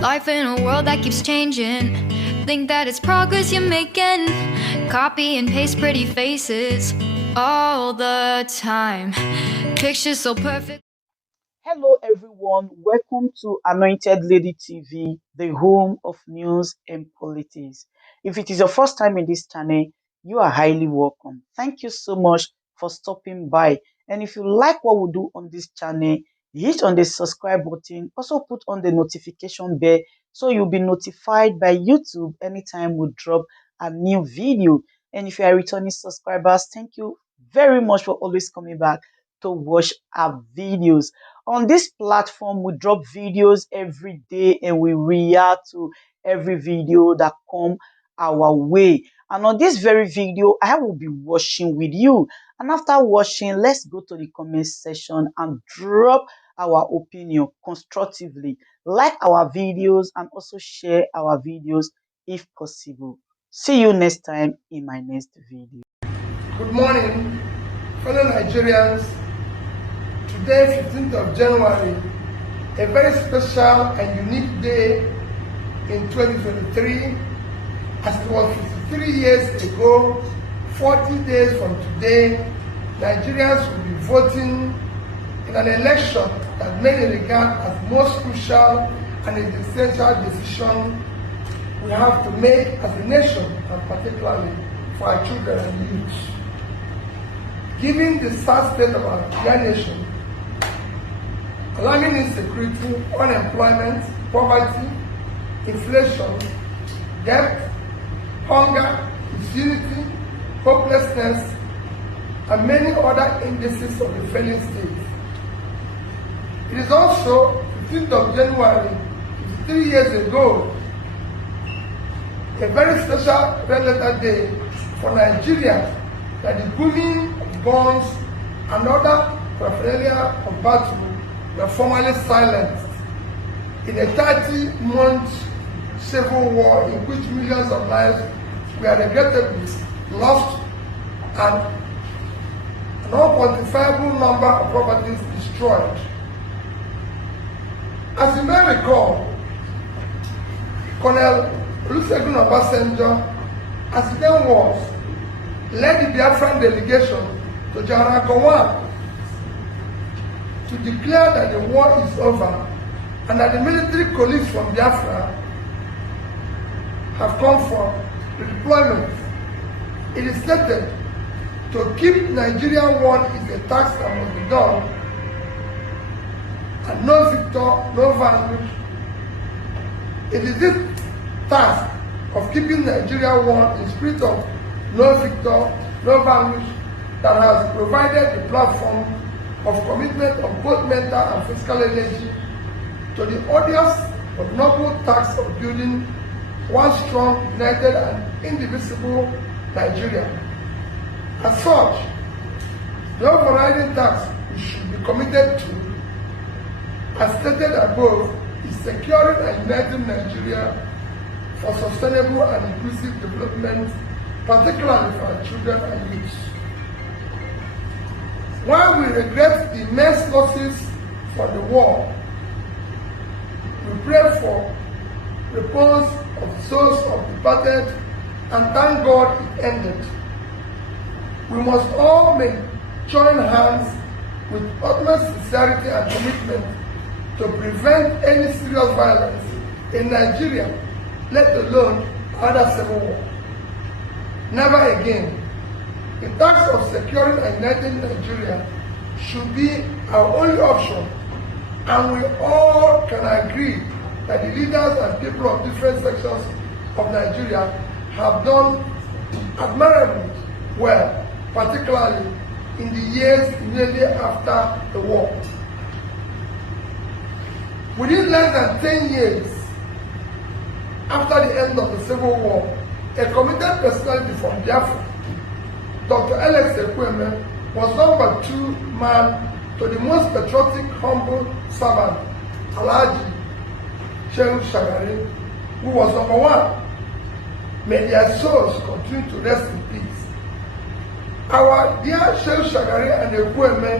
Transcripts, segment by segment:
Life in a world that keeps changing. Think that it's progress you're making. Copy and paste pretty faces all the time. Pictures so perfect. Hello everyone, welcome to Anointed Lady TV, the home of news and politics. If it is your first time in this channel, you are highly welcome. Thank you so much for stopping by. And if you like what we do on this channel, hit on the subscribe button, also put on the notification bell so you'll be notified by YouTube anytime we drop a new video. And if you are returning subscribers, thank you very much for always coming back to watch our videos. On this platform, we drop videos every day and we react to every video that come our way. And on this very video, I will be watching with you. And after watching, let's go to the comment section and drop our opinion constructively. Like our videos and also share our videos if possible. See you next time in my next video. Good morning, fellow Nigerians. Today, 15th of January, a very special and unique day in 2023, as it was 53 years ago, 40 days from today, Nigerians will be voting in an election that many regard as most crucial and an essential decision we have to make as a nation, and particularly for our children and youth. Given the sad state of our young nation, alarming insecurity, unemployment, poverty, inflation, debt, hunger, disunity, hopelessness, and many other indices of the failing state. It is also 15th of January, 53 years ago, a very special red letter day for Nigeria, that the booming of guns and other paraphernalia of battle were formally silenced in a 30-month civil war in which millions of lives were regrettably lost and an unquantifiable number of properties destroyed. As you may recall, Colonel Olusegun Obasanjo, as he then was, led the Biafran delegation to Jaragowan to declare that the war is over and that the military colleagues from Biafra have come for redeployment. It is stated to keep Nigeria one is a task that must be done, and no victor, no vanquish. It is this task of keeping Nigeria one in spirit of no victor, no vanquish that has provided the platform of commitment of both mental and physical energy to the odious but noble task of building one strong, united, and indivisible Nigeria. As such, the overriding task we should be committed to, as stated above, is securing and uniting Nigeria for sustainable and inclusive development, particularly for our children and youth. While we regret the immense losses for the war, we pray for repose of the souls of the departed and thank God it ended. We must all join hands with utmost sincerity and commitment to prevent any serious violence in Nigeria, let alone other civil war. Never again. The task of securing and uniting Nigeria should be our only option, and we all can agree that the leaders and people of different sections of Nigeria have done admirably well, particularly in the years immediately after the war. Within less than 10 years after the end of the Civil War, a committed personality from Biafra, Dr. Sèŕìøùśly, was number 2 man to the most patriotic, humble servant, Alhaji Sèŕìøùśly, who was number 1. May their souls continue to rest in peace. Our dear Sèŕìøùśly and Sèŕìøùśly,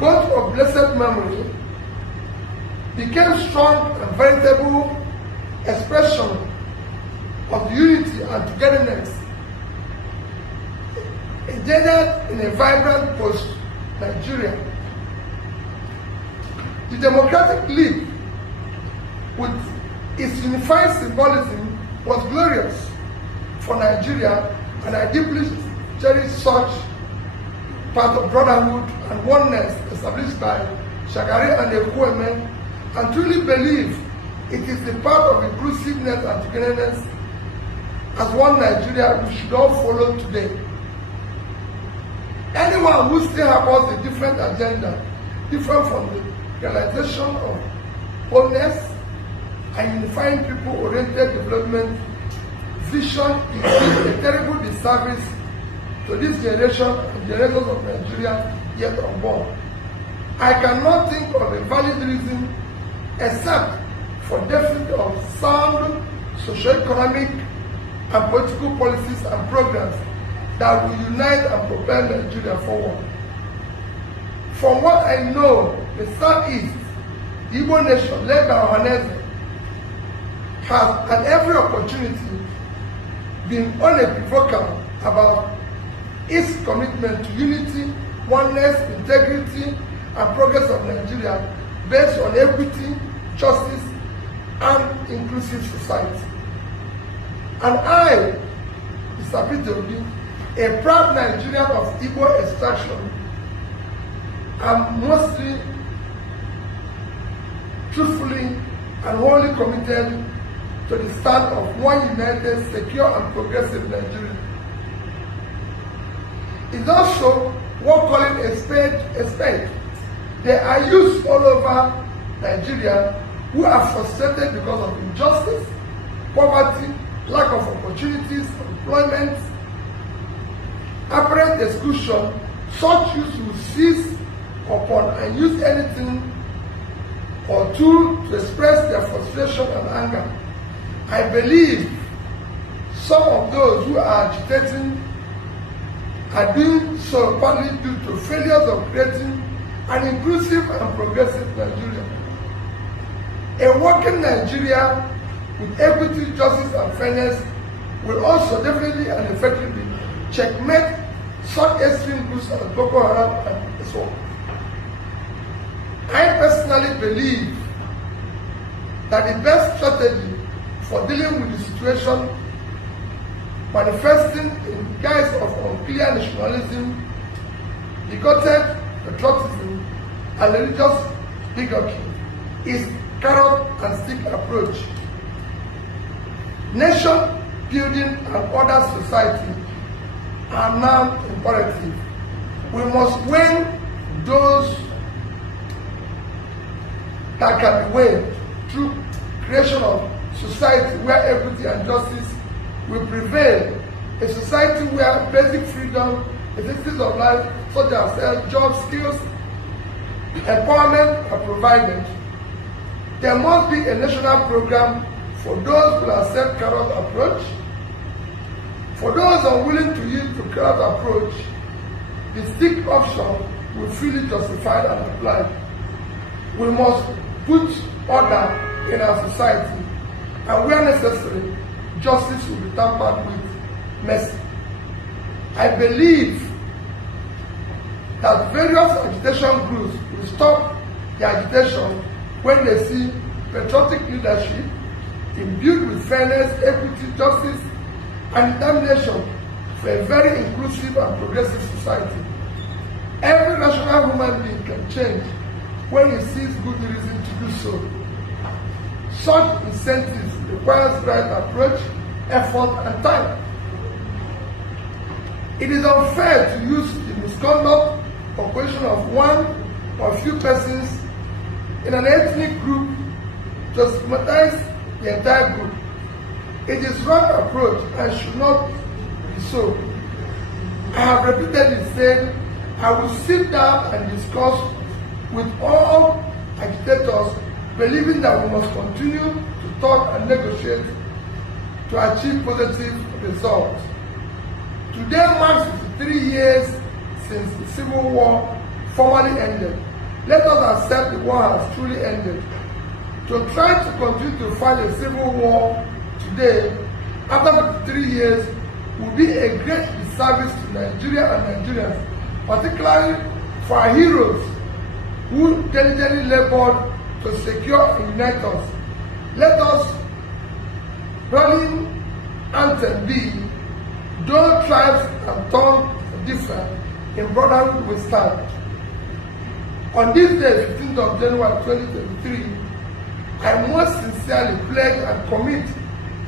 both of blessed memory, became strong and veritable expression of unity and togetherness, engendered in a vibrant post-Nigeria. The Democratic League, with its unified symbolism, was glorious for Nigeria, and I deeply cherish such part of brotherhood and oneness established by Shagari and Ekwueme, and truly believe it is the part of inclusiveness and togetherness as one Nigeria we should all follow today. Anyone who still harbours a different agenda, different from the realization of wholeness and unifying people-oriented development vision, is a terrible disservice to this generation and generations of Nigeria yet unborn. I cannot think of a valid reason except for deficit of sound socio-economic and political policies and programs that will unite and propel Nigeria forward. From what I know, the Southeast, the Igbo nation led by Ohaneze, has at every opportunity been unequivocal about its commitment to unity, oneness, integrity, and progress of Nigeria based on equity, justice, and inclusive society. And I, Mr. Peter, a proud Nigerian of Igbo extraction, am mostly, truthfully, and wholly committed to the stand of one united, secure, and progressive Nigeria. It's also worth calling a spade a spade. There are youths all over Nigeria who are frustrated because of injustice, poverty, lack of opportunities, employment, apparent exclusion. Such youths will seize upon and use anything or tool to express their frustration and anger. I believe some of those who are agitating are doing so partly due to failures of creating an inclusive and progressive Nigeria. A working Nigeria with equity, justice, and fairness will also definitely and effectively checkmate such extreme groups as Boko Haram and ISWAP. I personally believe that the best strategy for dealing with the situation manifesting in guise of unclear nationalism, bigoted patriotism, and religious bigotry is carrot and stick approach. Nation building and order society are now imperative. We must win those that can be won through creation of society where equity and justice will prevail, a society where basic freedom, necessities of life such as health, job, skills, empowerment are provided. There must be a national program for those who accept carrot approach. For those unwilling to yield to carrot approach, the stick option will freely justified and applied. We must put order in our society, and where necessary, justice will be tampered with mercy. I believe that various agitation groups will stop the agitation when they see patriotic leadership imbued with fairness, equity, justice, and determination for a very inclusive and progressive society. Every rational human being can change when he sees good reason to do so. Such incentives requires right approach, effort, and time. It is unfair to use the misconduct or position of one or few persons in an ethnic group to stigmatize the entire group. It is wrong approach and should not be so. I have repeatedly said I will sit down and discuss with all agitators, believing that we must continue to talk and negotiate to achieve positive results. Today marks 53 years since the Civil War formally ended. Let us accept the war has truly ended. To try to continue to fight a civil war today, after 53 years, would be a great disservice to Nigeria and Nigerians, particularly for our heroes who diligently labored to secure and unite us. Let us running anthem be, though tribes and tongues differ, in brotherhood we stand. On this day, 15th of January 2023, I most sincerely pledge and commit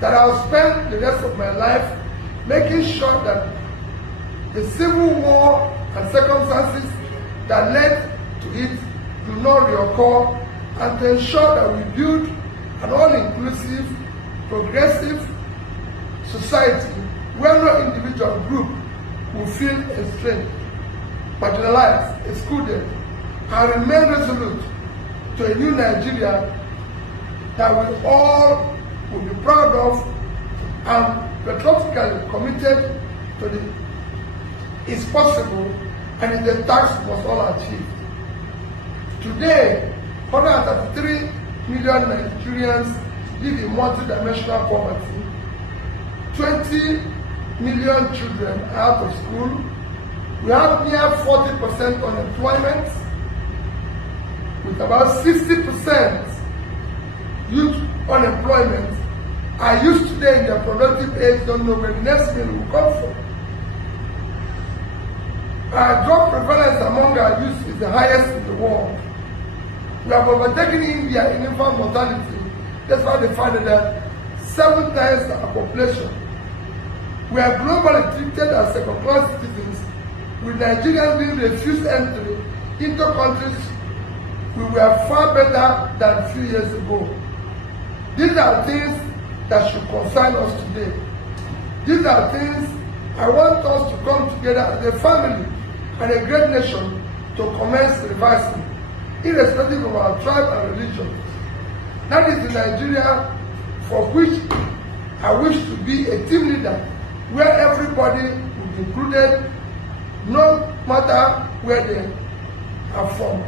that I will spend the rest of my life making sure that the civil war and circumstances that led to it do not reoccur, and to ensure that we build an all-inclusive, progressive society where no individual group will feel estranged, marginalized, excluded, and remain resolute to a new Nigeria that we all will be proud of and patriotically committed to the is possible and is the task was all achieved. Today, 133 million Nigerians live in multidimensional poverty. 20 million children are out of school. We have near 40% unemployment, with about 60% youth unemployment. Our youth today in their productive age don't know where the next meal will come from. Our drug prevalence among our youth is the highest in the world. We have overtaken India in infant mortality. That's why they find that 7 times our population. We are globally treated as second-class citizens, with Nigerians being refused entry into countries we were far better than a few years ago. These are things that should concern us today. These are things I want us to come together as a family and a great nation to commence revising, irrespective of our tribe and religion. That is the Nigeria for which I wish to be a team leader, where everybody will be included, no matter where they are from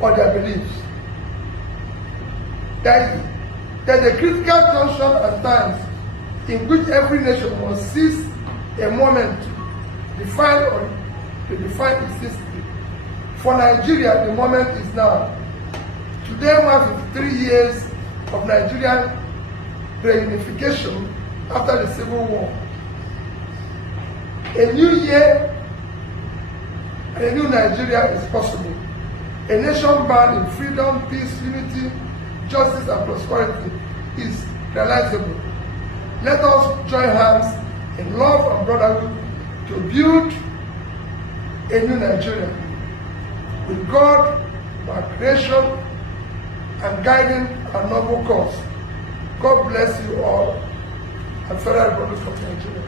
or their beliefs. There is a critical junction at times in which every nation must seize a moment to define its history. For Nigeria, the moment is now. Today marks 53 years of Nigerian reunification after the Civil War. A new year and a new Nigeria is possible. A nation bound in freedom, peace, unity, justice, and prosperity is realizable. Let us join hands in love and brotherhood to build a new Nigeria with God, our creation, and guiding our noble cause. God bless you all, and Federal Republic of Nigeria.